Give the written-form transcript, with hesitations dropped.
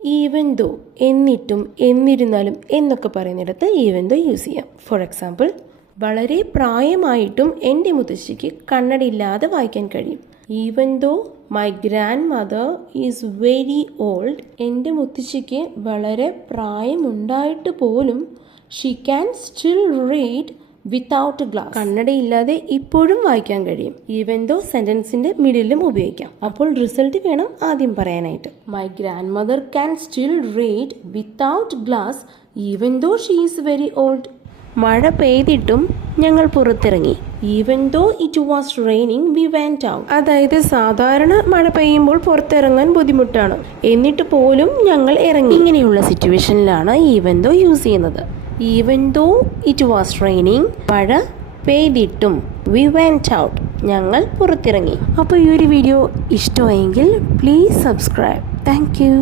Even though, എന്നിട്ടും എന്നിരുന്നാലും എന്നൊക്കെ പറയുന്നിടത്ത് ഈവൻ ദോ യൂസ് ചെയ്യാം. ഫോർ എക്സാമ്പിൾ, വളരെ പ്രായമായിട്ടും എൻ്റെ മുത്തശ്ശിക്ക് കണ്ണടയില്ലാതെ വായിക്കാൻ കഴിയും. Even though my grandmother is very old, എൻ്റെ മുത്തശ്ശിക്ക് വളരെ പ്രായമുണ്ടായിട്ട് പോലും she can still read without glass, കണ്ണടയില്ലാതെ ഇപ്പോഴും വായിക്കാൻ കഴിയും. ഈവൻ ദോ സെന്റൻസിന്റെ മിഡിലും ഉപയോഗിക്കാം. അപ്പോൾ റിസൾട്ട് വേണം ആദ്യം പറയാനായിട്ട്. My grandmother can still read without glass even though she is very old. മഴ പെയ്തിട്ടും ഞങ്ങൾ പുറത്തിറങ്ങി. Even though it was raining we went out. അതായത് സാധാരണ മഴ പെയ്യുമ്പോൾ പുറത്തിറങ്ങാൻ ബുദ്ധിമുട്ടാണ്, എന്നിട്ട് പോലും ഞങ്ങൾ ഇറങ്ങി. ഇങ്ങനെയുള്ള സിറ്റുവേഷനിലാണ് ഈവൻ ദോ യൂസ് ചെയ്യുന്നത്. Even though it was raining, മഴ പെയ്തിട്ടും, വി വെന്റ് ഔട്ട്, ഞങ്ങൾ പുറത്തിറങ്ങി. അപ്പോൾ ഈ ഒരു വീഡിയോ ഇഷ്ടമായെങ്കിൽ പ്ലീസ് സബ്സ്ക്രൈബ്. Thank you.